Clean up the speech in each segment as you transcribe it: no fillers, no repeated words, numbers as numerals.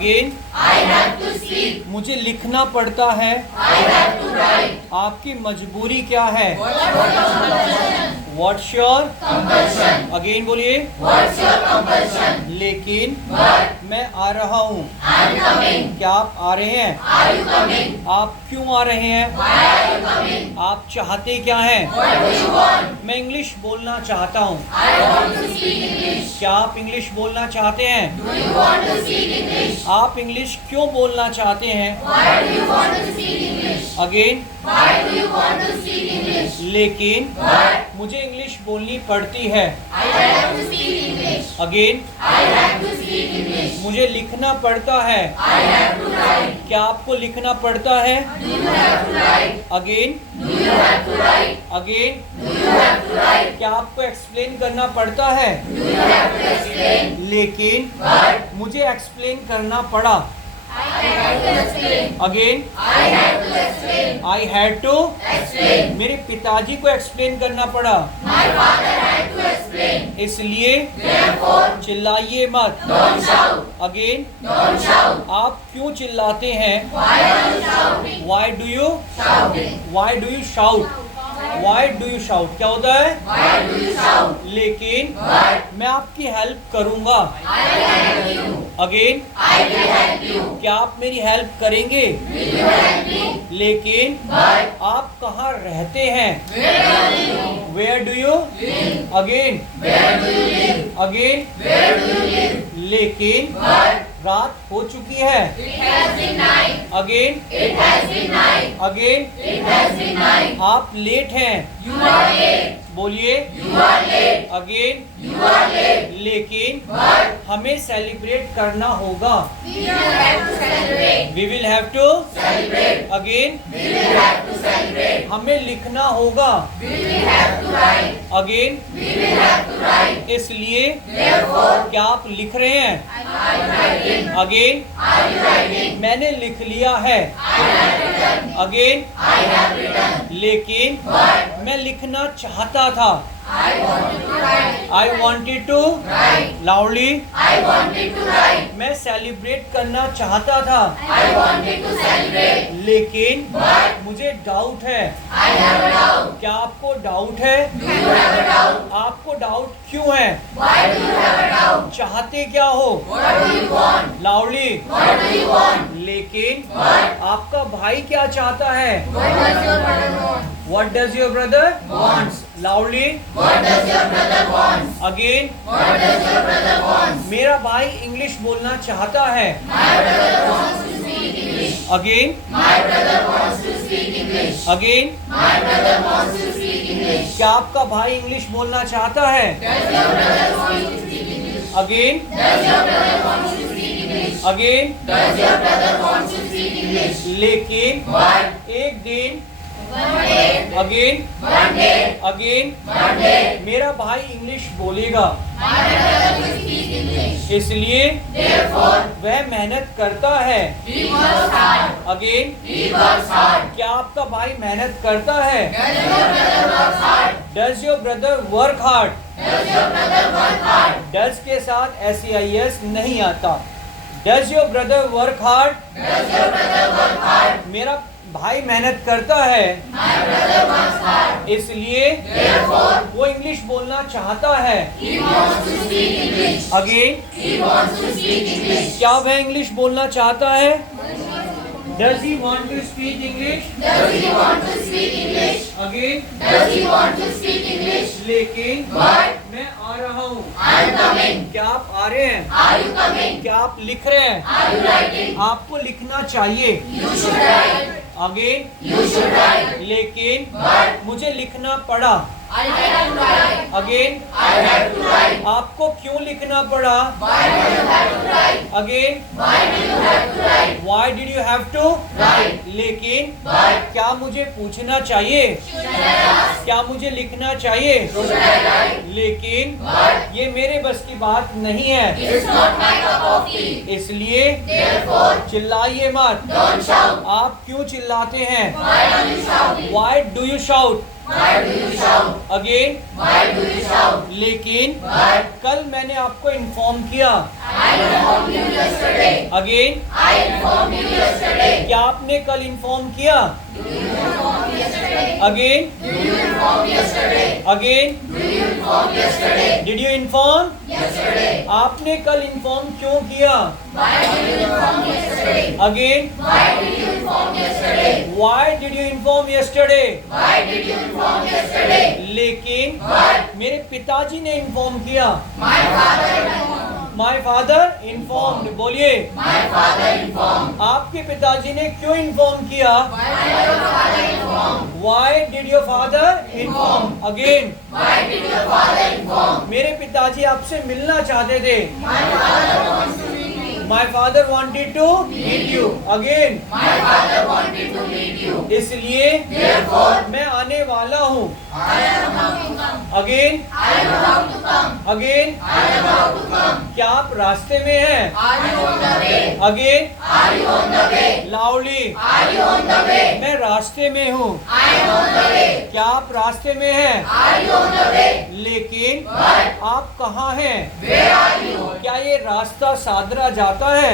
Again I have to speak. मुझे लिखना पड़ता है। I have to write. आपकी मजबूरी क्या है? What's your compulsion? What's your Compulsion. Again बोलिए। What's your compulsion? लेकिन But मैं आ रहा हूँ। I'm coming. क्या आप आ रहे हैं? Are you coming? आप क्यों आ रहे हैं? Why are you coming? आप चाहते क्या हैं? What do you want? मैं इंग्लिश बोलना चाहता हूँ। I want to speak English. क्या आप इंग्लिश बोलना चाहते हैं? Do you want to speak English? आप इंग्लिश क्यों बोलना चाहते हैं? Why do you want to speak English? Again Why do you want to speak English? लेकिन But मुझे इंग्लिश बोलनी पड़ती है। I have to speak English. Again I have to speak English. मुझे लिखना पड़ता है। I have to write. क्या आपको लिखना पड़ता है? Do you have to write? Again Do you have to write? Again Do you have to write? क्या आपको एक्सप्लेन करना पड़ता है? Do you have to explain? लेकिन But मुझे एक्सप्लेन करना पड़ा। I have to explain. Again I have to explain. I had to Explain. मेरे पिताजी को एक्सप्लेन करना पड़ा। My father had to explain. इसलिए Therefore, चिल्लाइए मत। don't shout. Again Don't shout. आप क्यों चिल्लाते हैं? Why are you shouting? Why do you Shouting. Why do you shout why do you shout क्या होता है? Why do you shout? लेकिन But मैं आपकी हेल्प करूंगा। I will help you. Again I will help you. क्या आप मेरी हेल्प करेंगे? Will you help me? लेकिन But आप कहाँ रहते हैं? where do you live? Where do you Live. Again Where do you live? Again Where do you live? लेकिन But रात हो चुकी है। it has been night. Again It has been night. Again It has been night. आप late हैं। You are late. बोलिए। You are late. Again You are late. लेकिन But हमें सेलिब्रेट करना होगा। we will have to celebrate. We will have to Celebrate. Again We will have to celebrate. हमें लिखना होगा। We will have to write. Again We will have to write. इसलिए Therefore, क्या आप लिख रहे हैं? are you writing? Again Are you writing? मैंने लिख लिया है। I have written. Again I have written. लेकिन But मैं लिखना चाहता था। I wanted to write. I wanted to Write. Loudly I wanted to write. मैं सेलिब्रेट करना चाहता था। I wanted to celebrate. लेकिन But मुझे डाउट है। I have a doubt. क्या आपको डाउट है? Do you have a doubt? आपको डाउट क्यों है? Why do you have a doubt? चाहते क्या हो? What do you want? Loudly What do you want? लेकिन But आपका भाई क्या चाहता है? what does your brother want? What does your brother Wants. Loudly What does your brother want? again What does your brother want? मेरा भाई English बोलना चाहता है। My brother wants to speak English. Again My brother wants to speak English. again My brother wants to speak English. क्या आपका भाई English बोलना चाहता है? Does your brother want to speak English? Again Does your brother want to speak English? again Does your brother want to speak English? लेकिन But एक दिन one day, again one day, again one day, मेरा भाई English बोलेगा। my brother will speak English. इसलिए Therefore, वह मेहनत करता है। he works hard. Again He works hard. क्या आपका भाई मेहनत करता है? Does your brother work hard? Does your brother work hard? Does your brother work hard? Does के साथ SEIS नहीं आता। Does your brother work hard? Does your brother work hard? मेरा भाई मेहनत करता है। My brother works hard. इसलिए Therefore, वो इंग्लिश बोलना चाहता है। he wants to speak English. Again He wants to speak English. क्या वह इंग्लिश बोलना चाहता है? Does he want to speak English? Does he want to speak English? Again Does he want to speak English? लेकिन But मैं आ रहा हूँ। I'm coming. क्या आप आ रहे हैं? Are you coming? क्या आप लिख रहे हैं? Are you writing? आपको लिखना चाहिए। You should write. Again You should write. लेकिन But मुझे लिखना पड़ा। I have to write. Again I have to write. आपको क्यों लिखना पड़ा? Why do you have to write? Again Why do you have to write? Why did you have to Write. लेकिन But क्या मुझे पूछना चाहिए? should I ask? क्या मुझे लिखना चाहिए? Should I write? लेकिन But ये मेरे बस की बात नहीं है। it's not my cup of tea. इसलिए Therefore, चिल्लाइए मत। don't shout. आप क्यों चिल्लाते हैं? Why are you shouting? Why do you shout? Why do you shout? Again, Why do you shout? लेकिन But कल मैंने आपको इन्फॉर्म किया। I informed you yesterday. Again, I informed you yesterday. क्या आपने कल इन्फॉर्म किया? Do you inform yesterday? Again, Do you inform yesterday? Again, Do you inform yesterday? Did you inform? Yesterday. आपने कल इन्फॉर्म क्यों किया? Why did you inform yesterday? Again, Why did you inform yesterday? Why did you inform yesterday? Why did you inform yesterday? लेकिन But मेरे पिताजी ने inform किया। my father informed. My father informed, बोलिए। My father informed. आपके पिताजी ने क्यों इन्फॉर्म किया? Why did your father inform? Why did your father inform? Again, Why did your father inform? मेरे पिताजी आपसे मिलना चाहते थे। My father wants to meet you. My father wanted to meet you. Again, My father wanted to meet you. इसलिए Therefore, मैं आने वाला हूँ। I am about to come. Again, I am about to come. Again, I am about to come. क्या आप रास्ते में हैं? Are you on the way? Again, Are you on the way? Loudly, Are you on the way? मैं रास्ते में हूँ। I am on the way. क्या आप रास्ते में हैं? Are you on the way? लेकिन But आप कहाँ हैं? where are you? क्या ये रास्ता सादरा जाता है?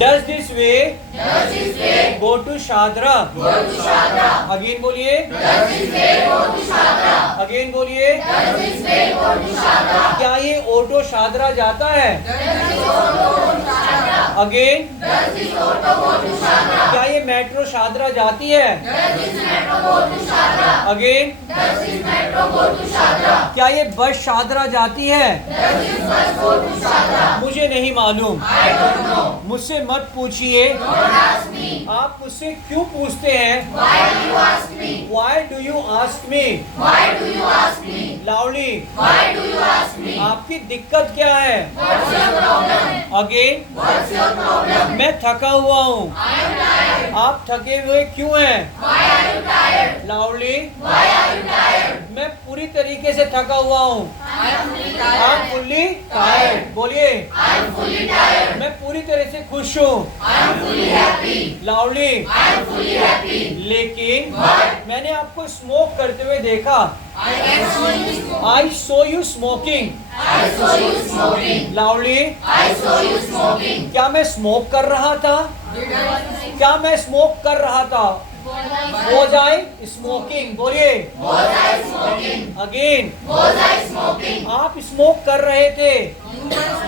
Does this way Does this way go to Shahdara? go to Shadra? Again बोलिए, Does this way go to Shadra? Again बोलिए। Does this way go to Shadra? क्या ये ऑटो शादरा जाता है? Does this auto go to Shadra? Again, Does this auto go to Shadra? क्या ये metro Shahdara जाती है? Does this metro go to Shadra? Again, Does this metro go to Shadra? क्या ये बस शादरा जाती है? Does this bus go to Shadra? मुझे नहीं मालूम। I don't know. मुझसे मत पूछिए। Don't ask me. आप मुझसे क्यों पूछते हैं? Why do you ask me? Why do you ask me? Why do you ask me? Loudly, Why do you ask me? आपकी दिक्कत क्या है? What's your problem? Again, What's your problem? मैं थका हुआ हूँ। I am tired. आप थके हुए क्यों हैं? Why are you tired? Loudly, Why are you tired? मैं पूरी तरीके से थका हुआ हूँ। I am fully आप tired. फुल्ली टायर्ड, बोलिए। I am fully tired. मैं पूरी तरह से खुश हूँ। I am fully happy. Loudly, I am fully happy. लेकिन But मैंने आपको स्मोक करते हुए देखा। I can saw you smoking. I so you smoking. I saw you smoking. Loudly, I saw you smoking. क्या मैं स्मोक कर रहा था? क्या मैं स्मोक कर रहा था? Was I smoking? बोलिए। Was I smoking? Again, Was I smoking? आप स्मोक कर रहे थे।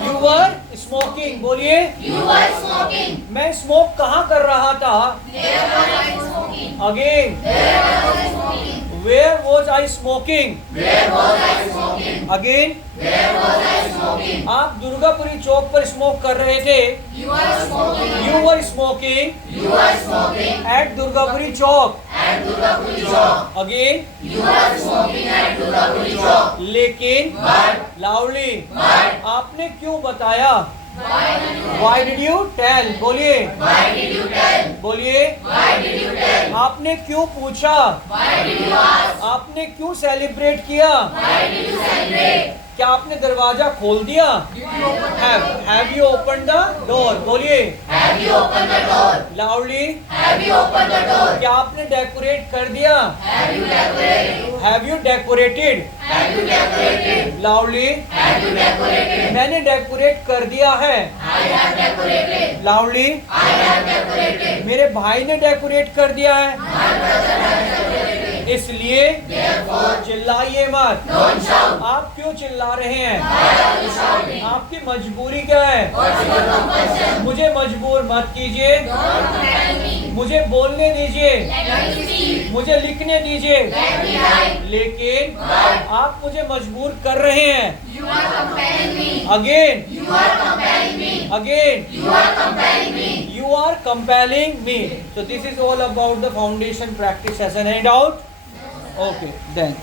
यू वर स्मोकिंग, बोलिए। You were smoking. मैं स्मोक कहाँ कर रहा था? Where was I smoking? Again, Where was I smoking? Where was I smoking? Where was I smoking? Again, Where was I smoking? आप दुर्गापुरी चौक पर स्मोक कर रहे थे। You were smoking. You were smoking You were smoking at Durgapuri Chowk. at Durgapuri Chowk. Again, You were smoking at Durgapuri Chowk. लेकिन But loudly, but आपने क्यों बताया? why did you Why did you tell? बोलिए, why did you tell? बोलिए। Why did you tell? आपने क्यों पूछा? Why did you ask? आपने क्यों सेलिब्रेट किया? Why did you celebrate? क्या आपने दरवाजा खोल दिया? Have you opened the door? बोलिए Have you opened the door? Loudly. Have you opened the door? क्या आपने डेकोरेट कर दिया? Have you decorated? Have you decorated? Have you decorated? Loudly, Have you decorated? मैंने डेकोरेट कर दिया है। I have decorated. Loudly, I have decorated. मेरे भाई ने डेकोरेट कर दिया है। My brother has decorated. इसलिए Therefore, चिल्लाइए मत। don't shout. आप क्यों चिल्ला रहे हैं? Why are you shouting? आपकी मजबूरी क्या है? What's your compulsion? मुझे मजबूर मत कीजिए। Don't compel me. मुझे बोलने दीजिए, Let me speak. मुझे लिखने दीजिए। Let me write. लेकिन But आप मुझे मजबूर कर रहे हैं। you are compelling me. Again, You are compelling me. Again, You are compelling me. you are compelling me. So this is all about the foundation practice session. Any doubt? Okay, then.